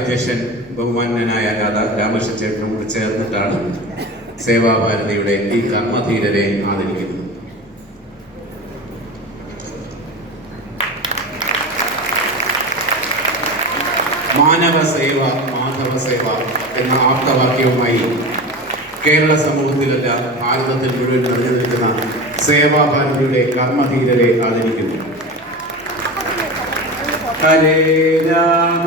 അധ്യക്ഷൻ ബഹുമാന്യനായ രാധാ രാമകൃഷ്ണ ചേട്ടനും കൂടി ചേർന്നിട്ടാണ് സേവാഭാരതിയുടെ ഈ കർമ്മധീരരെ ആദരിക്കുന്നത്. മാനവ സേവ മാധവ സേവ എന്ന ആപ്തവാക്യവുമായി കേരള സമൂഹത്തിലല്ല ഭാരതത്തിൽ മുഴുവൻ നിറഞ്ഞു നിൽക്കുന്ന സേവാഭാരതിയുടെ കർമ്മധീരരെ ആദരിക്കുന്നു. Hare Rama.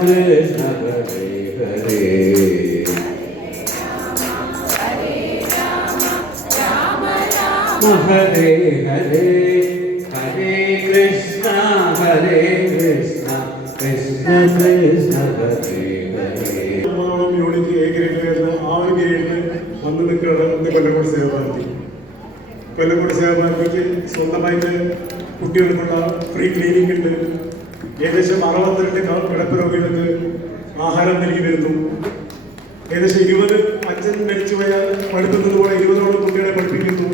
Krishna Hare Hare Hare Hare Hare Krishna Hare Krishna. Krishna Krishna Hare Hare unit A grade വരുന്ന ആ ഒരു ഗ്രേഡിൽ വന്ന് നിൽക്കുകയാണ് ഇന്ന് കൊല്ലക്കോട് സേവാഭാരതി കൊല്ലക്കോട് സേവാഭാരതിക്ക് സ്വന്തമായിട്ട് കുട്ടികൾക്കുള്ള ഫ്രീ ക്ലീനിങ് ഉണ്ട് ഏകദേശം അറുപത്തിരണ്ട് കിടപ്പ് രോഗികൾക്ക് ആഹാരം നൽകി വരുന്നു ഏകദേശം ഇരുപത് അച്ഛൻ മരിച്ചു പോയാൽ പഠിക്കുന്നത് പോലെ ഇരുപതോളം കുട്ടികളെ പഠിപ്പിക്കുന്നു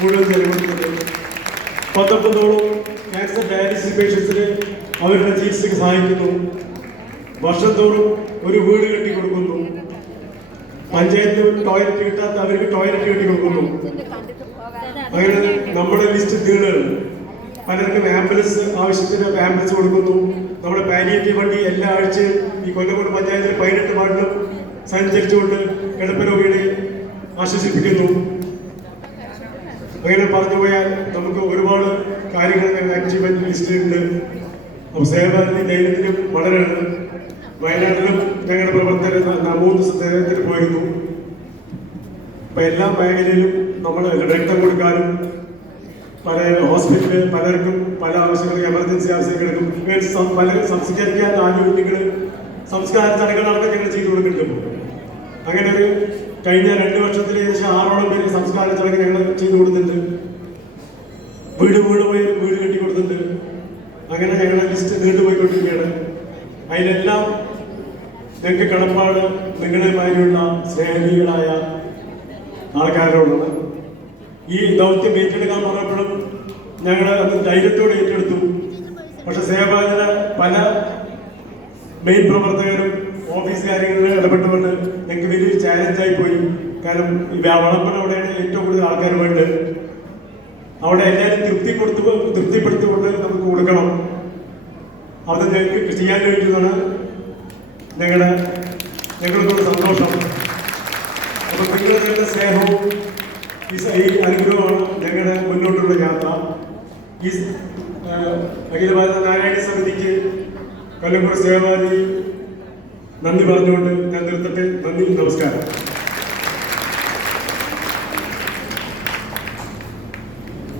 മുഴുവൻ ചെലവഴിക്കുന്നത് പത്തൊമ്പതോളം ക്യാൻസർ ഡയാലിസിസ് പേഷ്യൻസിന് അവരുടെ ചികിത്സയ്ക്ക് സഹായിക്കുന്നു. വർഷത്തോറും ഒരു വീട് കെട്ടി കൊടുക്കുന്നു പഞ്ചായത്ത് ടോയ്ലറ്റ് കിട്ടാത്ത അവർക്ക് ടോയ്ലറ്റ് കെട്ടി കൊടുക്കുന്നു അങ്ങനെ നമ്മുടെ ലിസ്റ്റ് തീർന്നുകയാണ്. പലർക്കും ആംബുലൻസ് ആവശ്യത്തിന് ആംബുലൻസ് കൊടുക്കുന്നു. നമ്മുടെ പാലിയേറ്റീവ് വണ്ടി എല്ലാ ആഴ്ചയും ഈ കൊല്ലക്കോട് പഞ്ചായത്തിൽ പതിനെട്ട് വാർഡിലും സഞ്ചരിച്ചുകൊണ്ട് കിടപ്പ് രോഗികളെ ആശ്വസിപ്പിക്കുന്നു. അങ്ങനെ പറഞ്ഞു പോയാൽ നമുക്ക് ഒരുപാട് കാര്യങ്ങൾ അച്ചീവ്മെന്റ് ലിസ്റ്റിലുണ്ട് അപ്പോൾ സേവാഭാരതി ദൈനത്തിനും വളരെ വയനാട്ടിലും ഞങ്ങളുടെ പ്രവർത്തകർ ന- മൂന്ന് ദിവസത്തെ പോയിരുന്നു. അപ്പം എല്ലാ മേഖലയിലും നമ്മൾ രക്തം കൊടുക്കാനും പല ഹോസ്പിറ്റലിൽ പലർക്കും പല ആവശ്യങ്ങൾക്ക് എമർജൻസി ആവശ്യങ്ങൾക്കും പല സംസ്കരിക്കാൻ ആനുകൂല്യങ്ങൾ സംസ്കാര ചടങ്ങുകളൊക്കെ ഞങ്ങൾ ചെയ്തു കൊടുക്കുന്നുണ്ട് അങ്ങനെ ഒരു കഴിഞ്ഞ രണ്ട് വർഷത്തിൽ ഏകദേശം ആറോളം പേര് സംസ്കാര ചടങ്ങ് ഞങ്ങൾ ചെയ്തു കൊടുത്തിട്ടുണ്ട് വീട് വീട് പോയി വീട് കെട്ടി കൊടുത്തിട്ടുണ്ട് അങ്ങനെ ഞങ്ങളുടെ ലിസ്റ്റ് നീണ്ടുപോയിക്കൊണ്ടിരിക്കുകയാണ്. അതിലെല്ലാം ഞങ്ങൾക്ക് കടപ്പാട് നിങ്ങളെ മാതിരിയുള്ള സ്നേഹികളായ ആൾക്കാരോടാണ് ഈ ദൗത്യം ഏറ്റെടുക്കാൻ പറഞ്ഞപ്പോഴും ഞങ്ങൾ അത് ധൈര്യത്തോടെ ഏറ്റെടുത്തു. പക്ഷെ സേവാചന പല മെയിൻ പ്രവർത്തകരും ഓഫീസ് കാര്യങ്ങളിൽ ഇടപെട്ടുകൊണ്ട് ഞങ്ങൾക്ക് വലിയൊരു ചാലഞ്ചായി പോയി. കാരണം ഈ വളപ്പന അവിടെയാണ് ഏറ്റവും കൂടുതൽ ആൾക്കാർ വേണ്ടത്. അവിടെ എല്ലാവരും തൃപ്തി കൊടുത്തു തൃപ്തിപ്പെടുത്തിക്കൊണ്ട് നമുക്ക് കൊടുക്കണം. അത് ഞങ്ങൾക്ക് ചെയ്യാൻ വേണ്ടിയതാണ് ഞങ്ങളുടെ ഞങ്ങൾക്കുള്ള സന്തോഷം. അപ്പൊ നിങ്ങളുടെ സ്നേഹവും ഈ അനുഗ്രഹമാണ് ഞങ്ങളുടെ മുന്നോട്ടുള്ള യാത്ര. ഈ അഖില ഭാരത നാരായണ സമിതിക്ക് കൊല്ലംപുറ സേവാദി നന്ദി പറഞ്ഞുകൊണ്ട് ഞാൻ നിർത്തട്ടെ. നന്ദി നമസ്കാരം.